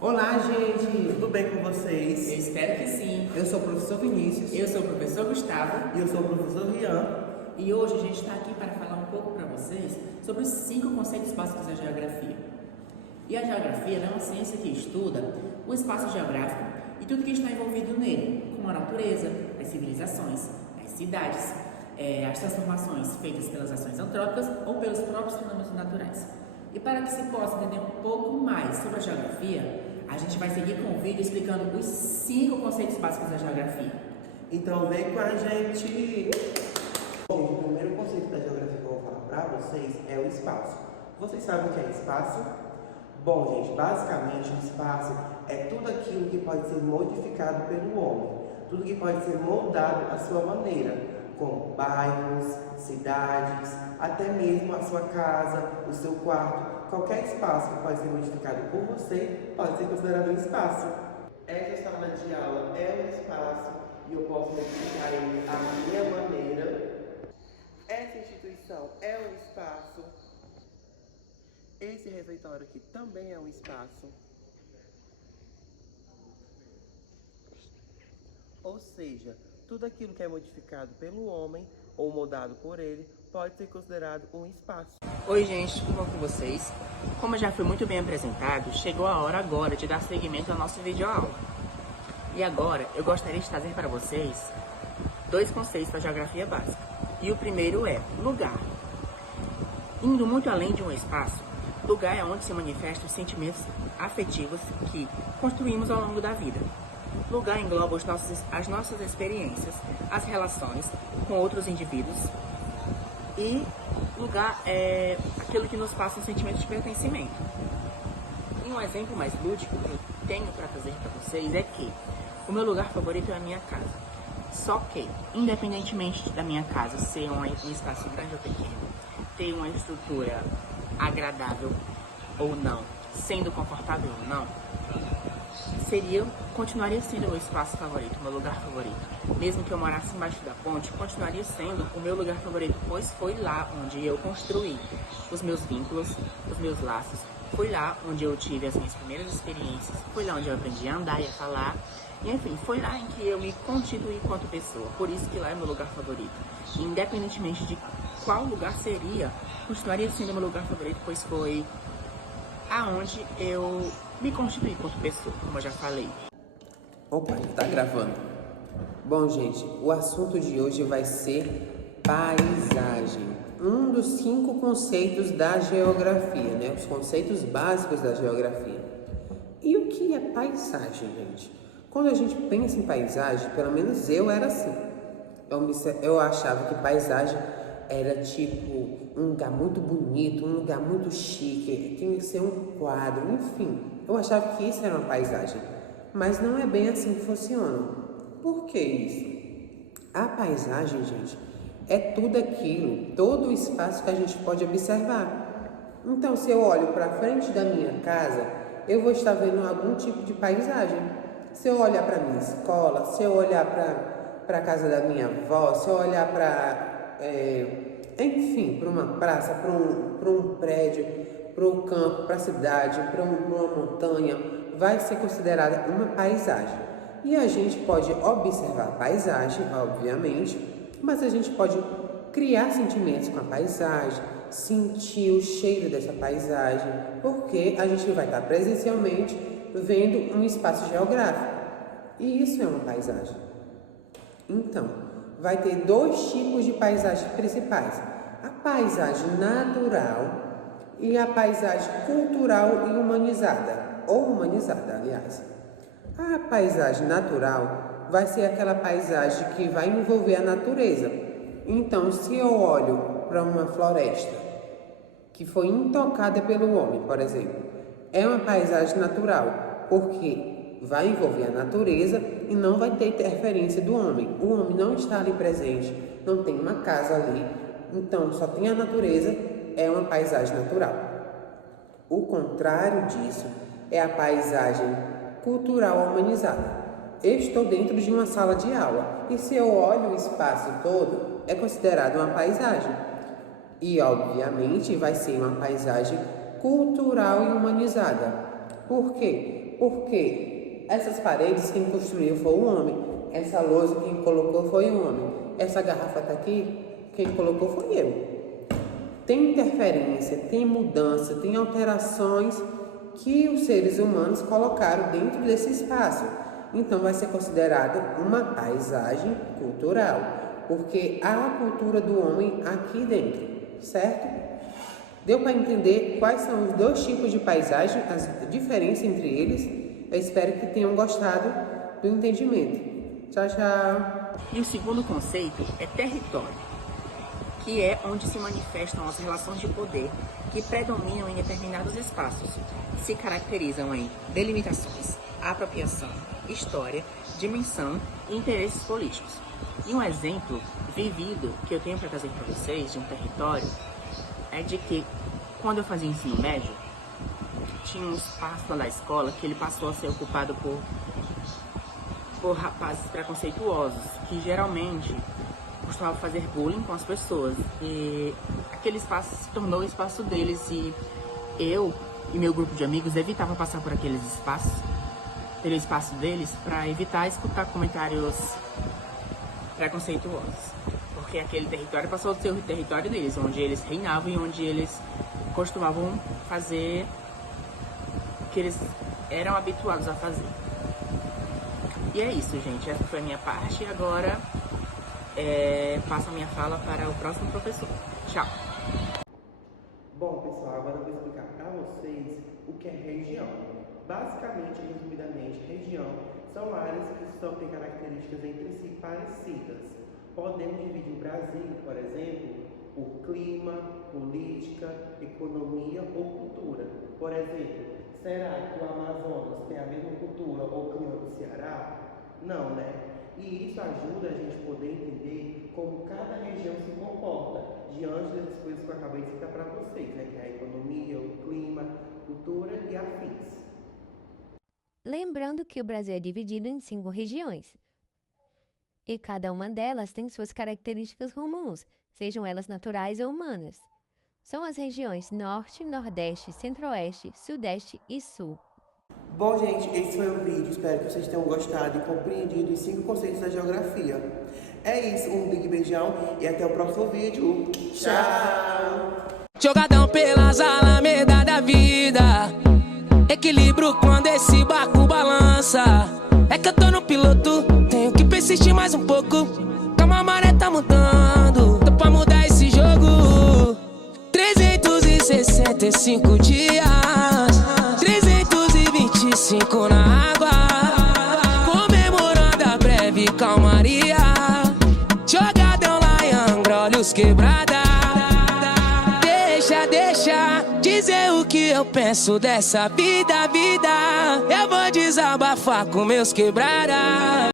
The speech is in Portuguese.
Olá, gente! Tudo bem com vocês? Eu espero que sim. Eu sou o professor Vinícius. Eu sou o professor Gustavo. E eu sou o professor Rian. E hoje a gente está aqui para falar um pouco para vocês sobre os 5 conceitos básicos da geografia. E a geografia é uma ciência que estuda o espaço geográfico e tudo que está envolvido nele, como a natureza, as civilizações, as cidades, as transformações feitas pelas ações antrópicas ou pelos próprios fenômenos naturais. E para que se possa entender um pouco mais sobre a geografia, a gente vai seguir com o vídeo explicando os 5 conceitos básicos da geografia. Então vem com a gente! Bom, o primeiro conceito da geografia que eu vou falar para vocês é o espaço. Vocês sabem o que é espaço? Bom, gente, basicamente o espaço é tudo aquilo que pode ser modificado pelo homem. Tudo que pode ser moldado à sua maneira, como bairros, cidades, até mesmo a sua casa, o seu quarto. Qualquer espaço que pode ser modificado por você pode ser considerado um espaço. Essa sala de aula é um espaço e eu posso modificar ele à minha maneira. Essa instituição é um espaço. Esse refeitório aqui também é um espaço. Ou seja, tudo aquilo que é modificado pelo homem ou moldado por ele pode ser considerado um espaço. Oi gente, tudo bom com vocês? Como já foi muito bem apresentado, chegou a hora agora de dar seguimento à nossa videoaula. E agora eu gostaria de trazer para vocês 2 conceitos da geografia básica. E o primeiro é lugar. Indo muito além de um espaço, lugar é onde se manifestam os sentimentos afetivos que construímos ao longo da vida. Lugar engloba as nossas experiências, as relações com outros indivíduos, e lugar é aquilo que nos passa um sentimento de pertencimento. E um exemplo mais lúdico que eu tenho para trazer para vocês é que o meu lugar favorito é a minha casa. Só que, independentemente da minha casa ser um espaço grande ou pequeno, ter uma estrutura agradável ou não, sendo confortável ou não, continuaria sendo o meu espaço favorito, o meu lugar favorito. Mesmo que eu morasse embaixo da ponte, continuaria sendo o meu lugar favorito, pois foi lá onde eu construí os meus vínculos, os meus laços, foi lá onde eu tive as minhas primeiras experiências, foi lá onde eu aprendi a andar e a falar, e enfim, foi lá em que eu me constituí enquanto pessoa. Por isso que lá é meu lugar favorito. E independentemente de qual lugar seria, continuaria sendo o meu lugar favorito, pois foi aonde eu me constituí enquanto pessoa, como eu já falei. Opa, tá gravando. Bom, gente, o assunto de hoje vai ser paisagem. Um dos 5 conceitos da geografia, né? Os conceitos básicos da geografia. E o que é paisagem, gente? Quando a gente pensa em paisagem, pelo menos eu era assim. Eu achava que paisagem era tipo um lugar muito bonito, um lugar muito chique, tinha que ser um quadro, enfim. Eu achava que isso era uma paisagem, mas não é bem assim que funciona. Por que isso? A paisagem, gente, é tudo aquilo, todo o espaço que a gente pode observar. Então, se eu olho para frente da minha casa, eu vou estar vendo algum tipo de paisagem. Se eu olhar para minha escola, se eu olhar para a casa da minha avó, se eu olhar para, enfim, para uma praça, para um prédio, para o campo, para a cidade, para uma montanha, vai ser considerada uma paisagem. E a gente pode observar a paisagem, obviamente, mas a gente pode criar sentimentos com a paisagem, sentir o cheiro dessa paisagem, porque a gente vai estar presencialmente vendo um espaço geográfico. E isso é uma paisagem. Então, vai ter 2 tipos de paisagens principais: a paisagem natural e a paisagem cultural e humanizada, ou humanizada, aliás. A paisagem natural vai ser aquela paisagem que vai envolver a natureza. Então, se eu olho para uma floresta que foi intocada pelo homem, por exemplo, é uma paisagem natural, porque vai envolver a natureza e não vai ter interferência do homem. O homem não está ali presente, não tem uma casa ali, então só tem a natureza é uma paisagem natural. O contrário disso é a paisagem cultural humanizada. Eu estou dentro de uma sala de aula e se eu olho o espaço todo, é considerado uma paisagem. E, obviamente, vai ser uma paisagem cultural e humanizada. Por quê? Porque essas paredes quem construiu foi o homem, essa lousa quem colocou foi o homem, essa garrafa está aqui, quem colocou foi eu. Tem interferência, tem mudança, tem alterações que os seres humanos colocaram dentro desse espaço. Então vai ser considerada uma paisagem cultural, porque há a cultura do homem aqui dentro, certo? Deu para entender quais são os dois tipos de paisagem, as diferenças entre eles? Eu espero que tenham gostado do entendimento. Tchau, tchau! E o segundo conceito é território, que é onde se manifestam as relações de poder que predominam em determinados espaços, que se caracterizam em delimitações, apropriação, história, dimensão e interesses políticos. E um exemplo vivido que eu tenho para trazer para vocês de um território é de que, quando eu fazia ensino médio, tinha um espaço lá da escola que ele passou a ser ocupado por rapazes preconceituosos, que geralmente costumavam fazer bullying com as pessoas. E aquele espaço se tornou o espaço deles e eu e meu grupo de amigos evitava passar por aqueles espaços, pelo espaço deles, para evitar escutar comentários preconceituosos. Porque aquele território passou a ser o território deles, onde eles reinavam e onde eles costumavam fazer o que eles eram habituados a fazer. E é isso, gente. Essa foi a minha parte. Agora passo a minha fala para o próximo professor. Tchau! Bom, pessoal, agora eu vou explicar para vocês o que é região. Basicamente, resumidamente, região são áreas que têm características entre si parecidas. Podemos dividir o Brasil, por exemplo, por clima, política, economia ou cultura. Por exemplo, será que o Amazonas tem a mesma cultura ou clima do Ceará? Não, né? E isso ajuda a gente poder entender como cada região se comporta diante dessas coisas que eu acabei de citar para vocês, né? Que é a economia, o clima, cultura e afins. Lembrando que o Brasil é dividido em 5 regiões. E cada uma delas tem suas características comuns, sejam elas naturais ou humanas. São as regiões Norte, Nordeste, Centro-Oeste, Sudeste e Sul. Bom, gente, esse foi o vídeo. Espero que vocês tenham gostado e compreendido os 5 conceitos da geografia. É isso, um big beijão e até o próximo vídeo. Tchau! Jogadão pelas alamedas da vida, equilíbrio quando esse barco balança. É que eu tô no piloto, tenho que persistir mais um pouco. Calma, a maré tá mudando, tô pra mudar esse jogo. 365 dias, 325 na água, comemorando a breve calmaria. Jogadão lá em Angra, olhos quebrada. Deixa dizer o que eu penso dessa vida. Eu vou desabafar com meus quebrada.